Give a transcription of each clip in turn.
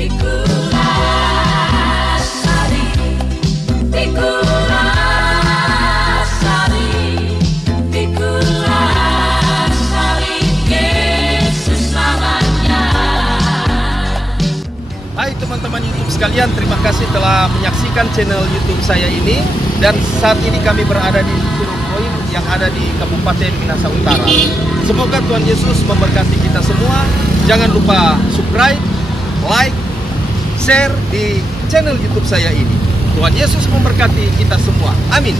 Hai teman-teman YouTube sekalian, terima kasih telah menyaksikan channel YouTube saya ini. Dan saat ini kami berada di Surukoin yang ada di Kabupaten Minahasa Utara. Semoga Tuhan Yesus memberkati kita semua. Jangan lupa subscribe, like, share di channel YouTube saya ini. Tuhan Yesus memberkati kita semua. Amin.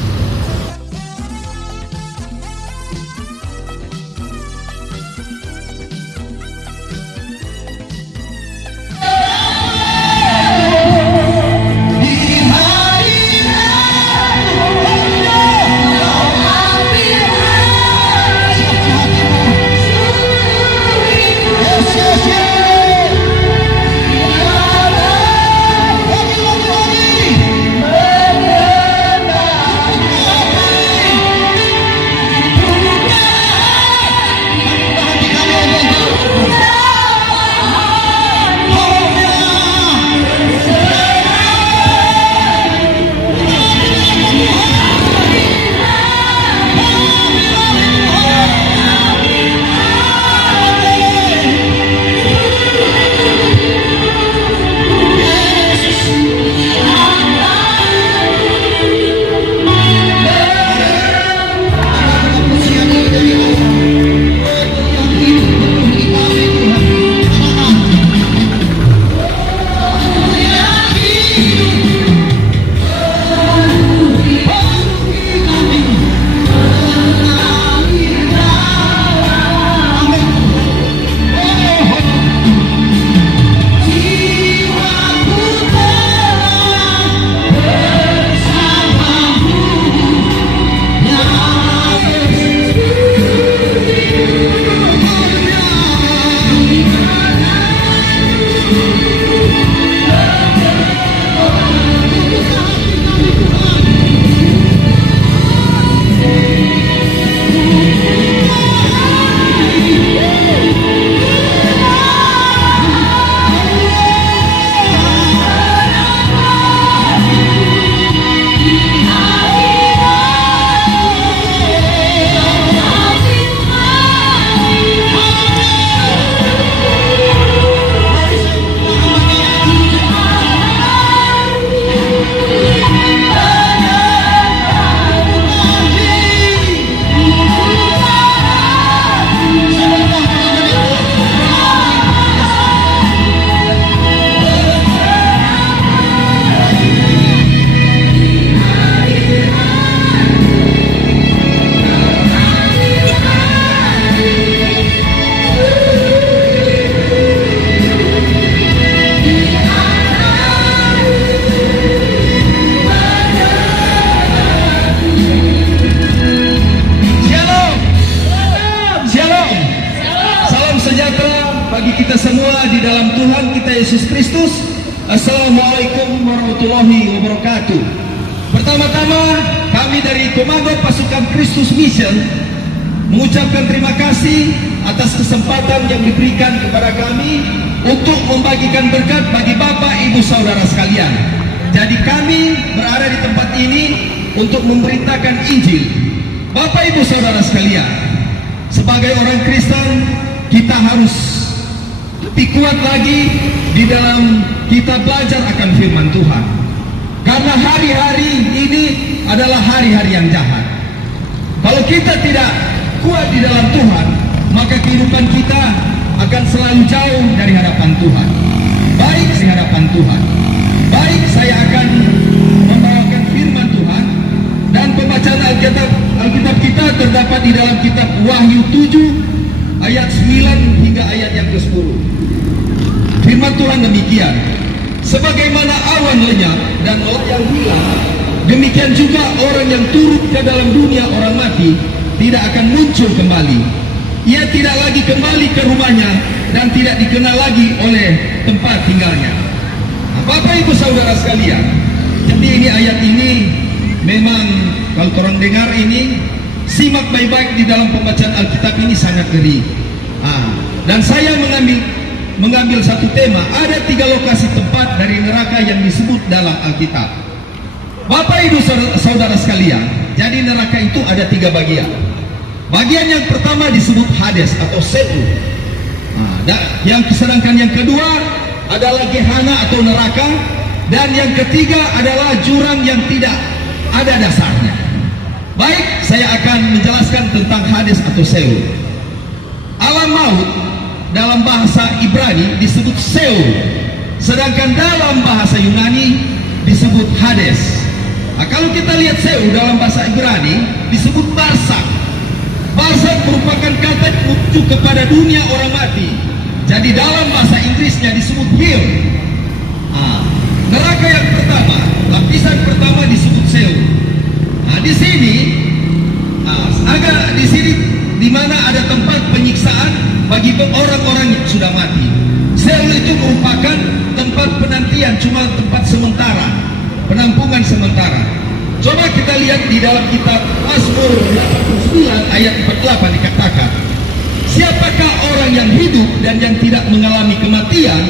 Bagi kita semua di dalam Tuhan kita Yesus Kristus. Assalamualaikum warahmatullahi wabarakatuh. Pertama-tama kami dari Komando Pasukan Kristus Mission mengucapkan terima kasih atas kesempatan yang diberikan kepada kami untuk membagikan berkat bagi Bapak Ibu Saudara sekalian. Jadi kami berada di tempat ini untuk memberitakan Injil. Bapak Ibu Saudara sekalian, sebagai orang Kristen kita harus lebih kuat lagi di dalam kita belajar akan firman Tuhan. Karena hari-hari ini adalah hari-hari yang jahat. Kalau kita tidak kuat di dalam Tuhan, maka kehidupan kita akan selalu jauh dari hadapan Tuhan. Baik di hadapan Tuhan. Baik, saya akan membawakan firman Tuhan. Dan pembacaan Alkitab kita terdapat di dalam kitab Wahyu 7 ayat 9 hingga ayat yang ke-10. Firman Tuhan demikian, sebagaimana awan lenyap dan layang hilang, demikian juga orang yang turut ke dalam dunia orang mati tidak akan muncul kembali. Ia tidak lagi kembali ke rumahnya dan tidak dikenal lagi oleh tempat tinggalnya. Nah, Bapak Ibu Saudara sekalian, jadi ini ayat ini memang kalau orang dengar ini, simak baik-baik di dalam pembacaan Alkitab ini sangat ngeri. Dan saya mengambil mengambil satu tema. Ada 3 lokasi tempat dari neraka yang disebut dalam Alkitab. Bapak Ibu Saudara sekalian, jadi neraka itu ada 3 bagian. Bagian yang pertama disebut Hades atau Seul. Sedangkan yang kedua adalah Gehenna atau neraka, dan yang ketiga adalah jurang yang tidak ada dasarnya. Baik, saya akan menjelaskan tentang Hades atau Seul. Alam maut dalam bahasa Ibrani disebut Seul, sedangkan dalam bahasa Yunani disebut Hades. Nah, kalau kita lihat Seul dalam bahasa Ibrani disebut Barzakh. Barzakh merupakan kata menuju kepada dunia orang mati. Jadi dalam bahasa Inggrisnya disebut Hell. Neraka yang pertama, lapisan pertama disebut Seul. Di sini, di mana ada tempat penyiksaan bagi orang-orang yang sudah mati. Seul itu merupakan tempat penantian, cuma tempat sementara, penampungan sementara. Coba kita lihat di dalam kitab Mazmur 89 ayat 48 dikatakan, siapakah orang yang hidup dan yang tidak mengalami kematian,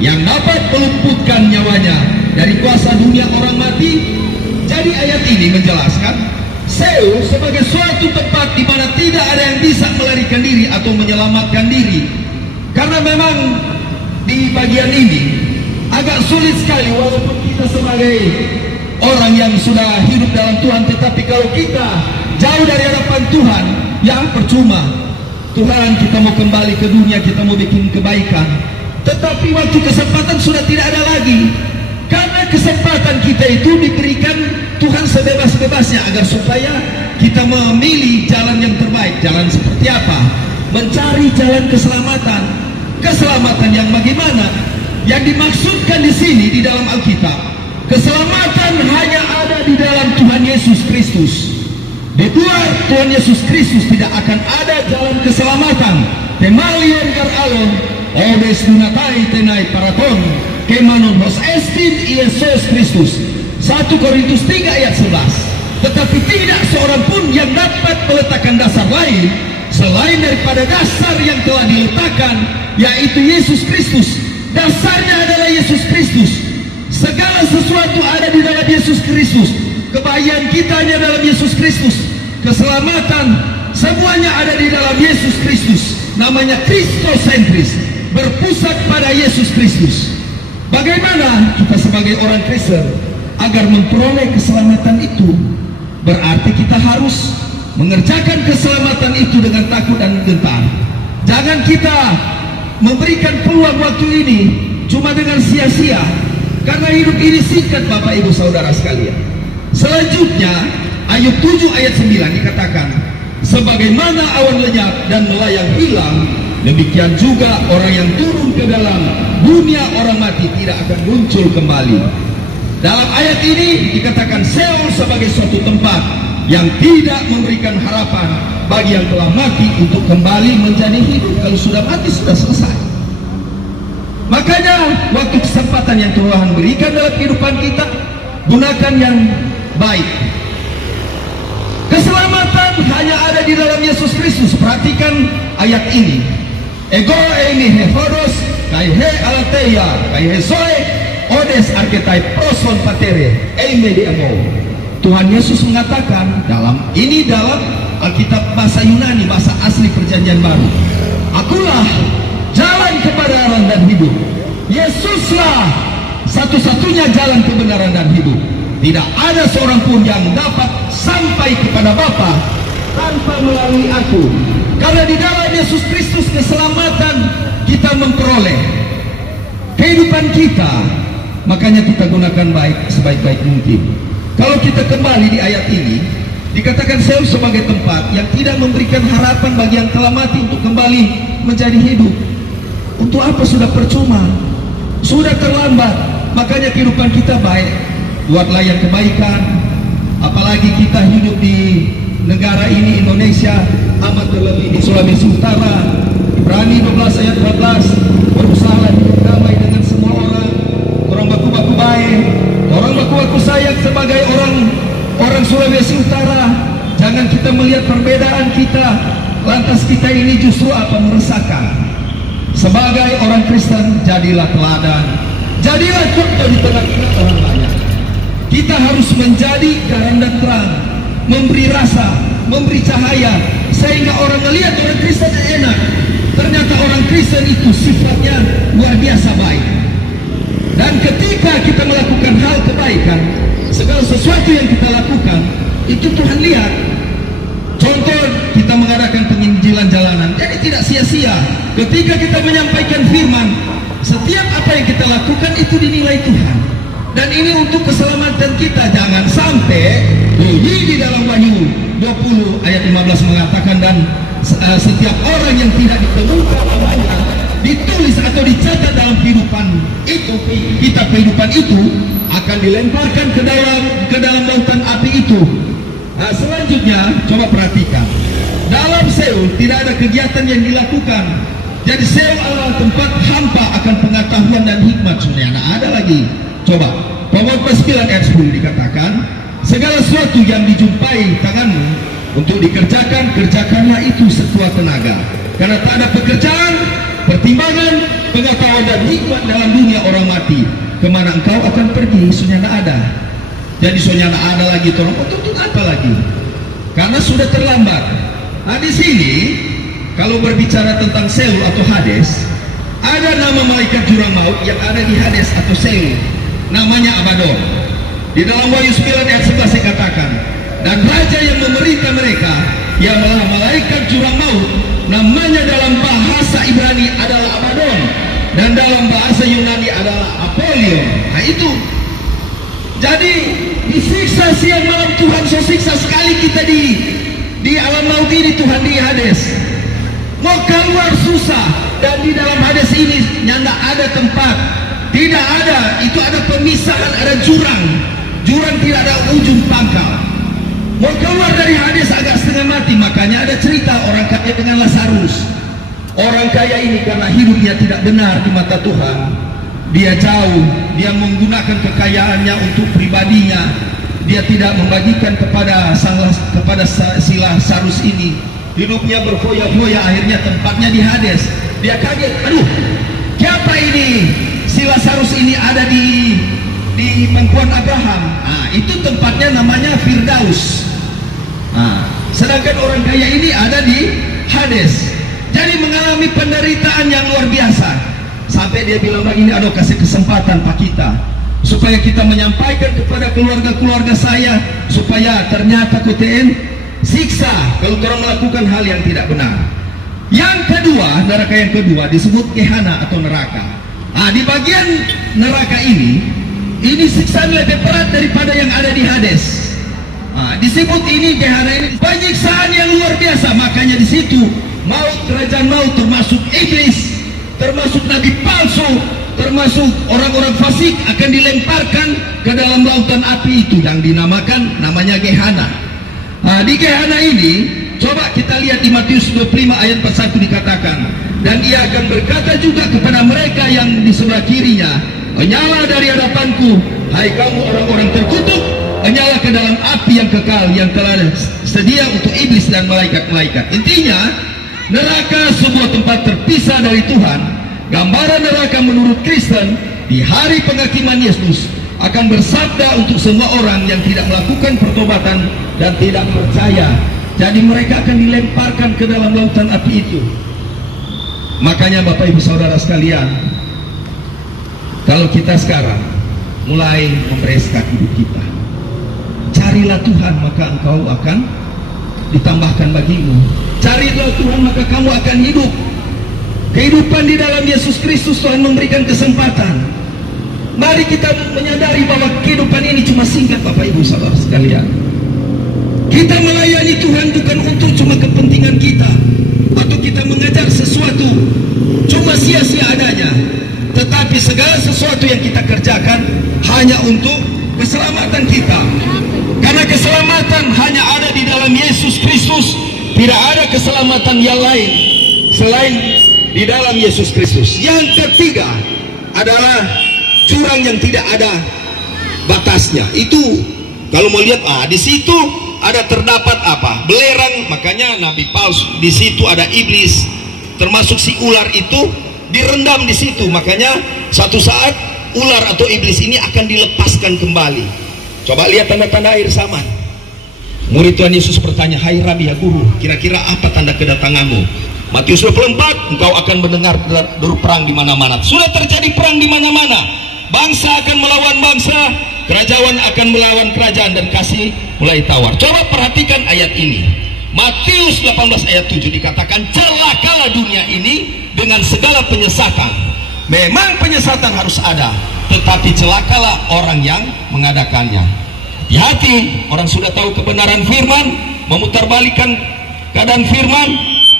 yang dapat meluputkan nyawanya dari kuasa dunia orang mati? Jadi ayat ini menjelaskan Seul sebagai suatu tempat di mana tidak ada yang bisa melarikan diri atau menyelamatkan diri. Karena memang di bagian ini agak sulit sekali, walaupun kita sebagai orang yang sudah hidup dalam Tuhan, tetapi kalau kita jauh dari hadapan Tuhan, ya percuma. Tuhan, kita mau kembali ke dunia, kita mau bikin kebaikan, tetapi waktu kesempatan sudah tidak ada lagi. Karena kesempatan kita itu diberikan Tuhan sebebas-bebasnya agar supaya kita memilih jalan yang terbaik. Jalan seperti apa? Mencari jalan keselamatan. Keselamatan yang bagaimana? Yang dimaksudkan di sini di dalam Alkitab, keselamatan hanya ada di dalam Tuhan Yesus Kristus. Di luar Tuhan Yesus Kristus tidak akan ada jalan keselamatan. Temalion garalon, odes dunatai tenai paraton, kemanon hos estin Yesus Kristus. 1 Korintus 3 ayat 11. Tetapi tidak seorang pun yang dapat meletakkan dasar lain selain daripada dasar yang telah diletakkan, yaitu Yesus Kristus. Dasarnya adalah Yesus Kristus. Segala sesuatu ada di dalam Yesus Kristus. Kebahagiaan kita hanya dalam Yesus Kristus. Keselamatan semuanya ada di dalam Yesus Kristus. Namanya Kristosentris, berpusat pada Yesus Kristus. Bagaimana kita sebagai orang Kristen agar memperoleh keselamatan itu? Berarti kita harus mengerjakan keselamatan itu dengan takut dan gentar. Jangan kita memberikan peluang waktu ini cuma dengan sia-sia, karena hidup ini singkat, Bapak Ibu Saudara sekalian. Selanjutnya Ayub 7 ayat 9 dikatakan, sebagaimana awan lenyap dan melayang hilang, demikian juga orang yang turun ke dalam dunia orang mati tidak akan muncul kembali. Dalam ayat ini dikatakan Seol sebagai suatu tempat yang tidak memberikan harapan bagi yang telah mati untuk kembali menjadi hidup. Kalau sudah mati sudah selesai. Makanya waktu kesempatan yang Tuhan berikan dalam kehidupan kita, gunakan yang baik. Keselamatan hanya ada di dalam Yesus Kristus. Perhatikan ayat ini. Ego emi hehodos kai he alateia kai he zoe odes archetai proson patere eme diamo. Tuhan Yesus mengatakan dalam Alkitab bahasa Yunani, bahasa asli Perjanjian Baru, akulah jalan kebenaran dan hidup. Yesuslah satu-satunya jalan kebenaran dan hidup. Tidak ada seorang pun yang dapat sampai kepada Bapa tanpa melalui aku. Karena di dalam Yesus Kristus keselamatan kita memperoleh kehidupan kita. Makanya kita gunakan baik sebaik-baik mungkin. Kalau kita kembali di ayat ini, dikatakan Seol sebagai tempat yang tidak memberikan harapan bagi yang telah mati untuk kembali menjadi hidup. Untuk apa? Sudah percuma, sudah terlambat. Makanya kehidupan kita baik, buatlah yang kebaikan. Apalagi kita hidup di negara ini, Indonesia, amat terlebih di Sulawesi Utara. Ibrani 12 ayat 14, berusahalah hidup damai dengan semua orang, orang baku-baku baik, orang baku-baku sayang sebagai orang Sulawesi Utara. Jangan kita melihat perbedaan kita, lantas kita ini justru apa? Meresahkan. Sebagai orang Kristen, jadilah teladan, jadilah contoh di tengah-tengah orang banyak. Kita harus menjadi garam dan terang, memberi rasa, memberi cahaya, sehingga orang melihat orang Kristen enak. Ternyata orang Kristen itu sifatnya luar biasa baik. Dan ketika kita melakukan hal kebaikan, segala sesuatu yang kita lakukan, itu Tuhan lihat. Contoh, kita mengadakan penginjilan jalanan, jadi tidak sia-sia. Ketika kita menyampaikan firman, setiap apa yang kita lakukan itu dinilai Tuhan. Dan ini untuk keselamatan kita. Jangan sampai bunyi di dalam Wahyu 20 ayat 15 mengatakan, dan setiap orang yang tidak ditemukan namanya ditulis atau dicatat dalam kehidupan itu, kehidupan itu akan dilemparkan ke dalam lautan api itu. Nah, selanjutnya coba perhatikan, dalam Seul tidak ada kegiatan yang dilakukan. Jadi Seul adalah tempat hampa akan pengetahuan dan hikmat. Sebenarnya nah, ada lagi. Coba Pemotong 9 ayat 10 dikatakan, segala sesuatu yang dijumpai tanganmu untuk dikerjakan, kerjakanlah itu sekuat tenaga. Karena tak ada pekerjaan, pertimbangan, pengetahuan dan hikmat dalam dunia orang mati. Kemana engkau akan pergi, sudah tidak ada. Jadi sudah tidak ada lagi tolong. Untuk apa lagi? Karena sudah terlambat. Nah, di sini kalau berbicara tentang Seul atau Hades, ada nama malaikat jurang maut yang ada di Hades atau Seul, namanya Abaddon. Di dalam Wahyu 9 ayat 11 dikatakan, dan raja yang memerintah mereka ialah malaikat jurang maut, namanya dalam bahasa Ibrani adalah Abaddon, dan dalam bahasa Yunani adalah Apollyon. Nah itu. Jadi disiksa siang malam Tuhan, so siksa sekali kita di alam maut ini Tuhan, di Hades. Mau keluar susah, dan di dalam Hades ini nyanda ada tempat, tidak ada. Itu ada pemisahan, ada jurang. Jurang tidak ada ujung pangkal. Mau keluar dari Hades agak setengah mati. Makanya ada cerita orang kaya dengan Lazarus. Orang kaya ini karena hidupnya tidak benar di mata Tuhan, dia jauh, dia menggunakan kekayaannya untuk pribadinya. Dia tidak membagikan kepada si Lazarus ini. Hidupnya berfoya-foya, akhirnya tempatnya di Hades. Dia kaget, aduh, siapa ini? Si Lazarus ini ada di pangkuan Abraham. Nah, itu tempatnya namanya Firdaus. Nah, sedangkan orang kaya ini ada di Hades. Jadi mengalami penderitaan yang luar biasa. Sampai dia bilang begini, aduh kasih kesempatan Pak kita, supaya kita menyampaikan kepada keluarga-keluarga saya, supaya ternyata KTN siksa kalau orang melakukan hal yang tidak benar. Yang kedua, neraka yang kedua disebut Gehenna atau neraka. Nah, di bagian neraka ini siksaan lebih berat daripada yang ada di Hades. Nah, disebut ini Gehenna, ini penyiksaan yang luar biasa. Makanya di situ maut, kerajaan maut, termasuk iblis, termasuk nabi palsu, termasuk orang-orang fasik akan dilemparkan ke dalam lautan api itu yang dinamakan namanya Gehenna. Nah, di Gehenna ini coba kita lihat di Matius 25 ayat 41 dikatakan, dan ia akan berkata juga kepada mereka yang di sebelah kirinya, menyala dari hadapanku, hai kamu orang-orang terkutuk, menyala ke dalam api yang kekal yang telah sedia untuk iblis dan malaikat-malaikat. Intinya neraka sebuah tempat terpisah dari Tuhan. Gambaran neraka menurut Kristen di hari penghakiman Yesus akan bersabda untuk semua orang yang tidak melakukan pertobatan dan tidak percaya. Jadi mereka akan dilemparkan ke dalam lautan api itu. Makanya Bapak Ibu Saudara sekalian, kalau kita sekarang mulai membereskan hidup kita, carilah Tuhan maka engkau akan ditambahkan bagimu. Carilah Tuhan maka kamu akan hidup. Kehidupan di dalam Yesus Kristus, Tuhan memberikan kesempatan. Mari kita menyadari bahwa kehidupan ini cuma singkat Bapak Ibu Saudara sekalian. Kita melayani Tuhan bukan untuk cuma kepentingan kita, atau kita mengejar sesuatu cuma sia-sia adanya, tetapi segala sesuatu yang kita kerjakan hanya untuk keselamatan kita. Karena keselamatan hanya ada di dalam Yesus Kristus. Tidak ada keselamatan yang lain selain di dalam Yesus Kristus. Yang ketiga adalah curang yang tidak ada batasnya. Itu kalau mau lihat, di situ ada terdapat apa? Belerang. Makanya nabi palsu. Di situ ada iblis, termasuk si ular itu direndam di situ. Makanya satu saat ular atau iblis ini akan dilepaskan kembali. Coba lihat tanda-tanda air zaman. Murid Tuhan Yesus bertanya, "Hai Rabi, ya Guru, kira-kira apa tanda kedatanganmu?" Matius 24, engkau akan mendengar deru perang di mana-mana. Sudah terjadi perang di mana-mana. Bangsa akan melawan bangsa, kerajaan akan melawan kerajaan, dan kasih mulai tawar. Coba perhatikan ayat ini. Matius 18 ayat 7 dikatakan, celakalah dunia ini dengan segala penyesatan. Memang penyesatan harus ada, tetapi celakalah orang yang mengadakannya. Hati-hati, orang sudah tahu kebenaran firman, memutarbalikkan keadaan firman,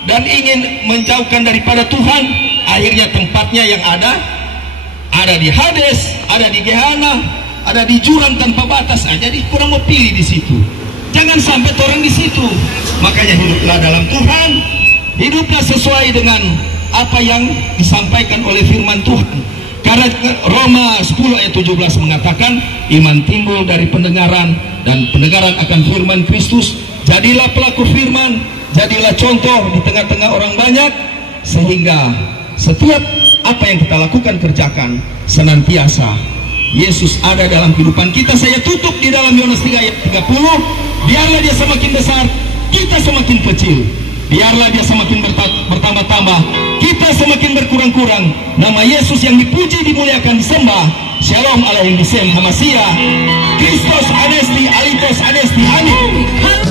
dan ingin menjauhkan daripada Tuhan, akhirnya tempatnya yang ada di Hades, ada di Gehenna, ada di jurang tanpa batas. Jadi kurang mau pilih di situ. Jangan sampai orang di situ. Makanya hiduplah dalam Tuhan, hiduplah sesuai dengan apa yang disampaikan oleh firman Tuhan. Karena Roma 10 ayat 17 mengatakan, iman timbul dari pendengaran, dan pendengaran akan firman Kristus. Jadilah pelaku firman, jadilah contoh di tengah-tengah orang banyak, sehingga setiap apa yang kita lakukan, kerjakan senantiasa Yesus ada dalam kehidupan kita. Saya tutup di dalam Yohanes 3 ayat 30. Biarlah dia semakin besar, kita semakin kecil. Biarlah dia semakin bertambah-tambah, kita semakin berkurang-kurang. Nama Yesus yang dipuji, dimuliakan, disembah. Shalom Alaihi Wasallam, Hamasiyah, Kristus Anesti, Alitos Anesti, Amin.